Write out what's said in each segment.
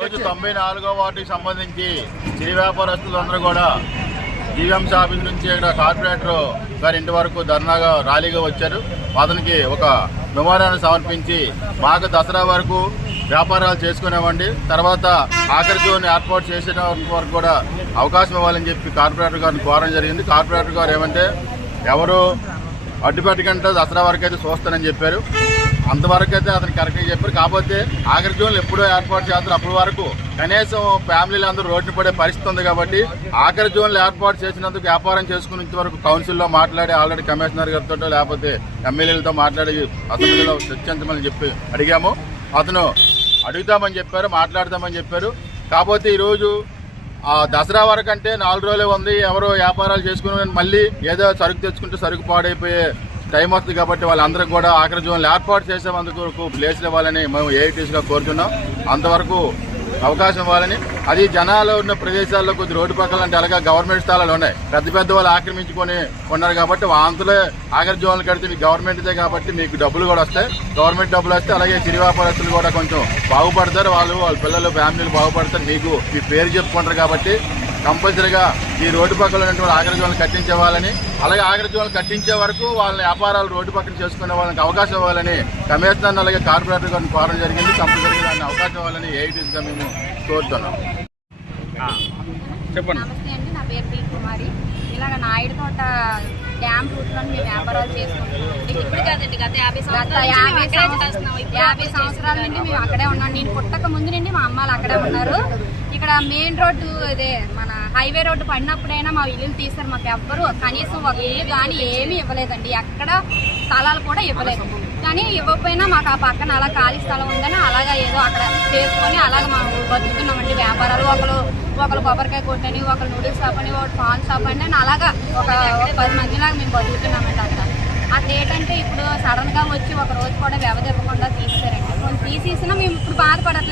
రోజు తొంభై నాలుగో వార్డుకి సంబంధించి చిరు వ్యాపారస్తులందరూ కూడా జీవీఎంసీ ఆఫీస్ నుంచి ఇక్కడ కార్పొరేటర్ గారి ఇంటి వరకు ధర్నాగా ర్యాలీగా వచ్చారు. అతనికి ఒక మెమోరాన్ని సమర్పించి మాకు దసరా వరకు వ్యాపారాలు చేసుకునేవ్వండి. తర్వాత ఆఖరి జోన్ ఏర్పాటు చేసిన వరకు కూడా అవకాశం ఇవ్వాలని చెప్పి కార్పొరేటర్ గారిని కోరడం జరిగింది. కార్పొరేటర్ గారు ఏమంటే ఎవరు అడ్డుపెట్టకంటే దసరా వరకు అయితే చూస్తానని చెప్పారు. అంతవరకు అయితే అతను కరెక్ట్గా చెప్పారు. కాకపోతే ఆఖరి జోన్లు ఎప్పుడో ఏర్పాటు చేస్తారు అప్పటి వరకు కనీసం ఫ్యామిలీలు అందరూ రోడ్డు పడే పరిస్థితి ఉంది కాబట్టి ఆఖరి జోన్లు ఏర్పాటు చేసినందుకు వ్యాపారం చేసుకునే వరకు కౌన్సిల్లో మాట్లాడి ఆల్రెడీ కమిషనర్ గారితో లేకపోతే ఎమ్మెల్యేలతో మాట్లాడి అసెంబ్లీలో చర్చించమని చెప్పి అడిగాము. అతను అడుగుతామని చెప్పారు మాట్లాడతామని చెప్పారు. కాకపోతే ఈరోజు ఆ దసరా వరకు అంటే నాలుగు రోజులే ఉంది. ఎవరో వ్యాపారాలు చేసుకుని మళ్ళీ ఏదో సరుకు తెచ్చుకుంటే సరుకు పాడైపోయే టైం వస్తుంది కాబట్టి వాళ్ళందరికీ కూడా ఆఖరి జోన్లు ఏర్పాటు చేసేందుకు ప్లేస్లు ఇవ్వాలని మేము ఏఐటీసీగా కోరుతున్నాం అంతవరకు అవకాశం ఇవ్వాలని. అది జనాలు ఉన్న ప్రదేశాల్లో కొద్ది రోడ్డు పక్కల అంటే అలాగే గవర్నమెంట్ స్థలాలు ఉన్నాయి. పెద్ద పెద్ద వాళ్ళు ఆక్రమించుకొని ఉన్నారు కాబట్టి అంతలో ఆఖరి జోన్లు కడితే మీకు గవర్నమెంట్దే కాబట్టి మీకు డబ్బులు కూడా వస్తాయి. గవర్నమెంట్ డబ్బులు వస్తే అలాగే చిరు వ్యాపారస్తులు కూడా కొంచెం బాగుపడతారు. వాళ్ళు వాళ్ళ పిల్లలు ఫ్యామిలీలు బాగుపడతారు. మీకు మీ పేరు చెప్పుకుంటారు కాబట్టి కంపల్సరీగా ఈ రోడ్డు పక్కన ఉన్నటువంటి ఆఖరి జోన్లు కట్టించే వాళ్ళని అలాగే ఆఖరి జోన్లు కట్టించే వరకు వాళ్ళ వ్యాపారాలు రోడ్డు పక్కన చేసుకునే వాళ్ళకి అవకాశం ఇవ్వాలని కమిషనర్ అలాగే కార్పొరేటర్ గారిని కోరడం జరిగింది. కంపల్సరీగా దాన్ని అవకాశం ఇవ్వాలని ఏఐటీస్గా మేము కోరుతున్నాం. చెప్పండి. నమస్తే అండి. నా పేరు పి కుమారి. ఇలాగ నాయుడు తోట డ్యామ్ రూట్లో మేము వ్యాపారాలు చేసుకుంటున్నాం. ఇప్పుడు కాదండి గత యాభై సంవత్సరాల యాభై సంవత్సరాల నుండి మేము అక్కడే ఉన్నాం. నేను పుట్టక ముందు నుండి మా అమ్మాలు అక్కడే ఉన్నారు. ఇక్కడ మెయిన్ రోడ్డు ఇదే మన హైవే రోడ్డు పడినప్పుడైనా మా ఇల్లులు తీస్తారు మాకు ఎవ్వరు కనీసం ఒక ఇల్లు కానీ ఏమీ ఇవ్వలేదండి. ఎక్కడ స్థలాలు కూడా ఇవ్వలేదు. కానీ ఇవ్వకపోయినా మాకు ఆ పక్కన అలా ఖాళీ స్థలం ఉందని అలాగా ఏదో అక్కడ చేసుకొని అలాగ మనం బతుకుతున్నామండి. వ్యాపారాలు ఒకరు ఒకరు కొబ్బరికాయ కొట్టని ఒకరు నూడిల్స్ షాప్ అని ఒకరు పాన్ షాప్ అని అని అలాగా ఒక పది మందిలాగా మేము బతుకుతున్నామండి అక్కడ. అట్లా ఏంటంటే ఇప్పుడు సడన్గా వచ్చి ఒక రోజు కూడా వ్యవధి ఇవ్వకుండా తీసేసారండి తీసేసినా మేము ఇప్పుడు బాధపడట్లేదు.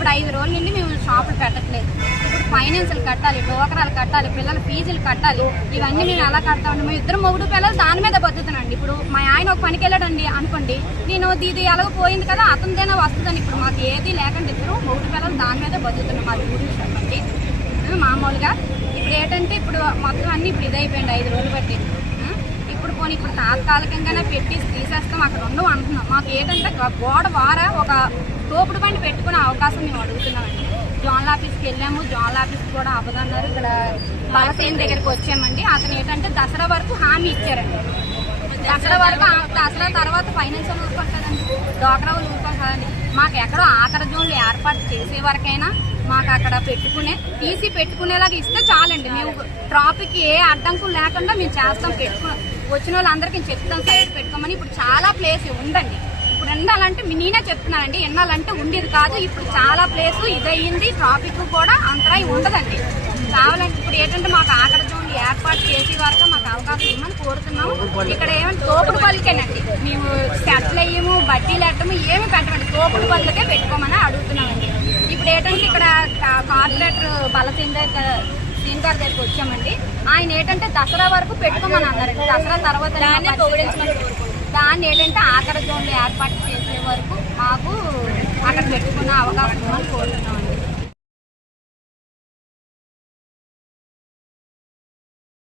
ఇప్పుడు ఐదు రోజుల నుండి మేము షాపులు పెట్టట్లేదు ఇప్పుడు ఫైనాన్షియల్ కట్టాలి డోకరాలు కట్టాలి పిల్లల ఫీజులు కట్టాలి. ఇవన్నీ నేను ఎలా కడతామండి మేము ఇద్దరు మొగుడు పిల్లలు దాని మీద బతుకుతున్నాండి ఇప్పుడు మా ఆయన ఒక పనికి వెళ్ళాడండి అనుకోండి నేను ఇది ఎలాగ పోయింది కదా అతనిదైనా వస్తుందని ఇప్పుడు మాకు ఏది లేకుండా ఇద్దరు మొగుడు పిల్లలు దాని మీద బతుకుతున్నాం మాది ఊరు చెప్పండి మామూలుగా ఇప్పుడు ఏంటంటే ఇప్పుడు మొత్తం అన్ని ఇప్పుడు ఇదైపోయింది ఐదు రోజులు బట్టి ఆ? ఇప్పుడు పోనీ ఇప్పుడు తాత్కాలికంగానే పెట్టి తీసేస్తాం. అక్కడ ఉండవు అంటున్నాం. మాకు ఏంటంటే గోడ వార ఒక తోపుడు బండి పెట్టుకునే అవకాశం మేము అడుగుతున్నామండి. జోన్ల ఆఫీస్కి వెళ్ళాము. జోన్ల ఆఫీస్ కూడా అవ్వదన్నారు. ఇక్కడ బాలసేన దగ్గరికి వచ్చామండి. అతను ఏంటంటే దసరా వరకు హామీ ఇచ్చారండి. దసరా వరకు ఆ- దసరా తర్వాత ఫైనాన్షియల్ ఊరుకుంటుందండి డోక్రా వాళ్ళు కదండి మాకు ఎక్కడో ఆఖరి జోన్లు ఏర్పాటు చేసే వరకైనా మాకు అక్కడ పెట్టుకునే తీసి పెట్టుకునేలాగా ఇస్తే చాలండి. మేము ట్రాఫిక్ ఏ అడ్డంకులు లేకుండా మేము చేస్తాం. పెట్టుకుని వచ్చిన వాళ్ళందరికీ చెప్తాం సైడ్ పెట్టుకోమని ఇప్పుడు చాలా ప్లేస్ ఉందండి. ఇప్పుడు ఉండాలంటే నేనే చెప్తున్నానండి. ఎన్నాలంటే ఉండేది కాదు. ఇప్పుడు చాలా ప్లేస్ ఇదయ్యింది ట్రాఫిక్ కూడా అంతరాయి ఉండదండి. కావాలంటే ఇప్పుడు ఏంటంటే మాకు ఆఖరి జోన్లు ఏర్పాటు చేసే వరకు మాకు అవకాశం ఇవ్వమని కోరుతున్నాము ఇక్కడ ఏమంటే తోపుడు పలికేనండి మేము స్టెప్లు వేయము బడ్డీలు పెట్టము ఏమి పెట్టమండి. తోపుడు పళ్ళకే పెట్టుకోమని అడుగుతున్నామండి. ఇప్పుడు ఏంటంటే ఇక్కడ కార్పొరేటర్ బలసిందర్ సీన్ గారి దగ్గరికి వచ్చామండి. ఆయన ఏంటంటే దసరా వరకు పెట్టుకోమని అన్నారండి. దసరా తర్వాత. దాన్ని ఏంటంటే ఆఖరి జోన్లు ఏర్పాటు చేసే వరకు మాకు అక్కడ పెట్టుకున్న అవకాశం ఇవ్వమని కోరుతున్నామండి.